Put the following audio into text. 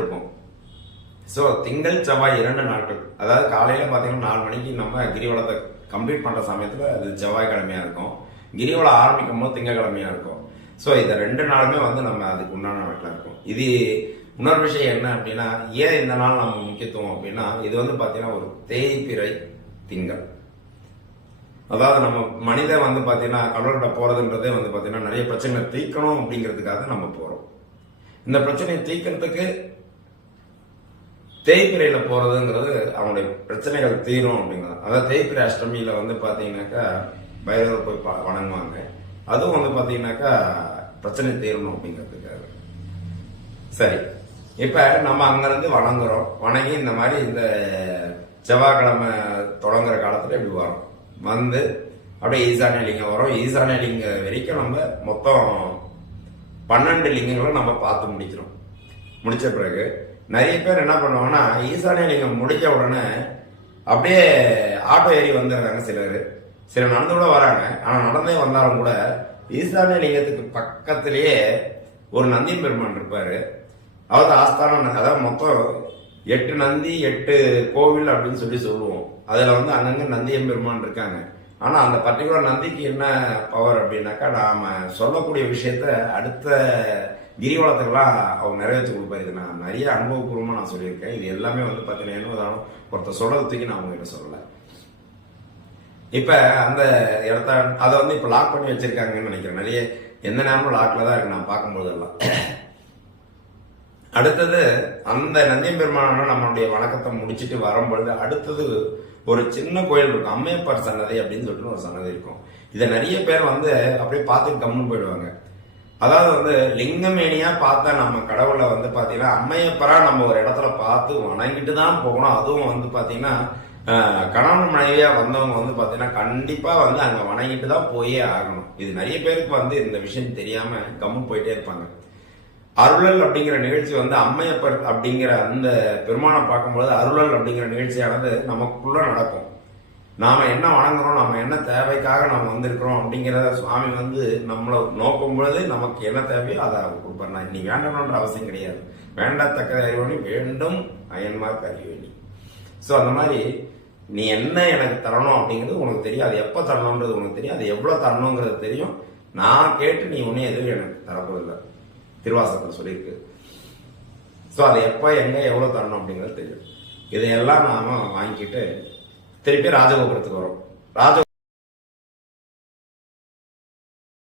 இருக்கும். ஸோ திங்கள் செவ்வாய் 2 நாட்கள், அதாவது காலையில் பார்த்தீங்கன்னா 4 மணிக்கு நம்ம கிரிவலத்தை கம்ப்ளீட் பண்ணுற சமயத்தில் அது செவ்வாய்க்கிழமையாக இருக்கும். கிரிவலம் ஆரம்பிக்கும் போது திங்கக்கிழமையாக இருக்கும். ஸோ இந்த 2 நாளுமே நம்ம அதுக்கு உண்டான நாட்டில் இருக்கும். இது இன்னொரு விஷயம் என்ன அப்படின்னா, ஏன் இந்த நாள் நம்ம முக்கியத்துவம் அப்படின்னா, இது பார்த்தீங்கன்னா ஒரு தேய்பிறை திங்கள். அதாவது நம்ம மனிதன் பார்த்தீங்கன்னா கடவுள்கிட்ட போறதுன்றதே பார்த்தீங்கன்னா நிறைய பிரச்சனைகளை தீர்க்கணும் அப்படிங்கிறதுக்காக நம்ம போறோம். இந்த பிரச்சனையை தீர்க்கறதுக்கு தேய்பிரையில போறதுங்கிறது அவனுடைய பிரச்சனைகள் தீரும் அப்படிங்கிறது. அதாவது தேய்பிரை அஷ்டமியில பாத்தீங்கன்னாக்கா பைரவர் போய் வணங்குவாங்க. அதுவும் பாத்தீங்கன்னாக்கா பிரச்சனை தீரணும் அப்படிங்கிறதுக்காக. சரி, இப்ப நம்ம அங்கிருந்து வணங்குறோம். வணங்கி இந்த மாதிரி இந்த செவ்வாய்க்கிழமை தொடங்குற காலத்துல இப்படி வரும். அப்படியே ஈசானிய லிங்கம் வரும். ஈசானிய லிங்க வரைக்கும் நம்ம மொத்தம் 12 லிங்கங்களை நம்ம பார்த்து முடிக்கிறோம். முடிச்ச பிறகு நிறைய பேர் என்ன பண்ணுவாங்கன்னா, ஈசானிய லிங்கம் முடிச்ச உடனே அப்படியே ஆட்டோ ஏறி வந்துடுறாங்க. சிலர் நடந்து கூட வராங்க. ஆனா நடந்தே வந்தாலும் கூட ஈசானிய லிங்கத்துக்கு பக்கத்திலேயே ஒரு நந்தி பெருமான் இருப்பாரு. அதாவது ஆஸ்தானம். அதாவது மொத்தம் 8 நந்தி 8 கோவில் அப்படின்னு சொல்லுவோம். அதுல அங்கங்க நந்தியம் பெருமான் இருக்காங்க. ஆனா அந்த பர்டிகுலர் நந்திக்கு என்ன பவர் அப்படின்னாக்கா, நாம சொல்லக்கூடிய விஷயத்த அடுத்த கிரிவலத்துக்கெல்லாம் அவங்க நிறைவேற்றி கொடுப்பாரு. இது நான் நிறைய அனுபவபூர்வமா நான் சொல்லியிருக்கேன். இது எல்லாமே பாத்தீங்கன்னா என்ன ஒருத்தர் சொல்றதுக்கு நான் அவங்க கிட்ட சொல்லல. இப்ப அந்த இடத்த அதை இப்ப லாக் பண்ணி வச்சிருக்காங்கன்னு நினைக்கிறேன். நிறைய எந்த நேரமும் லாக்ல தான் இருக்கு நான் பார்க்கும்போதெல்லாம். அடுத்தது அந்த நந்தியம் பெருமானோட நம்மளுடைய வணக்கத்தை முடிச்சுட்டு வரும்பொழுது அடுத்தது ஒரு சின்ன கோயில் இருக்கும். அம்மையப்பர் சன்னதி அப்படின்னு சொல்லிட்டு ஒரு சன்னதி இருக்கும். இதை நிறைய பேர் அப்படியே பார்த்துட்டு கம்முன்னு போயிடுவாங்க. அதாவது லிங்கமேனியா பார்த்தா நம்ம கடவுளை பாத்தீங்கன்னா அம்மையப்பரா நம்ம ஒரு இடத்துல பார்த்து வணங்கிட்டு தான் போகணும். அதுவும் பாத்தீங்கன்னா கணவன் மனைவியா வந்தவங்க பாத்தீங்கன்னா கண்டிப்பா அங்க வணங்கிட்டு தான் போயே ஆகணும். இது நிறைய பேருக்கு இந்த விஷயம் தெரியாம கம்முன்னு போயிட்டே இருப்பாங்க. அருளல் அப்படிங்கிற நிகழ்ச்சி அம்மையப்பர் அப்படிங்கிற அந்த பெருமானை பார்க்கும்போது அருளல் அப்படிங்கிற நிகழ்ச்சியானது நமக்குள்ள நடக்கும். நாம என்ன வணங்குறோம், நம்ம என்ன தேவைக்காக நம்ம வந்திருக்கிறோம் அப்படிங்கிறத சுவாமி நம்மளை நோக்கும் பொழுது நமக்கு என்ன தேவையோ அதை அவர் கொடுப்பார். நீ வேண்டணும்ன்ற அவசியம் கிடையாது. வேண்டத்தக்க அறிவணி வேண்டும் அயன்மார்க்கு அறிவணி. ஸோ அந்த மாதிரி நீ என்ன எனக்கு தரணும் அப்படிங்கிறது உனக்கு தெரியும். அது எப்போ தரணுன்றது உனக்கு தெரியும். அது எவ்வளவு தரணுங்கிறது தெரியும். நான் கேட்டு நீ ஒன்னும் எதுவும் எனக்கு தரப்போதில்லை. திருவாசகத்தில் சொல்லியிருக்கு. ஸோ அது எப்போ எங்க எவ்வளவு தரணும் அப்படிங்கிறது தெரியும். இதையெல்லாம் நாம வாங்கிக்கிட்டு திருப்பி ராஜகோபுரத்துக்கு வரும்.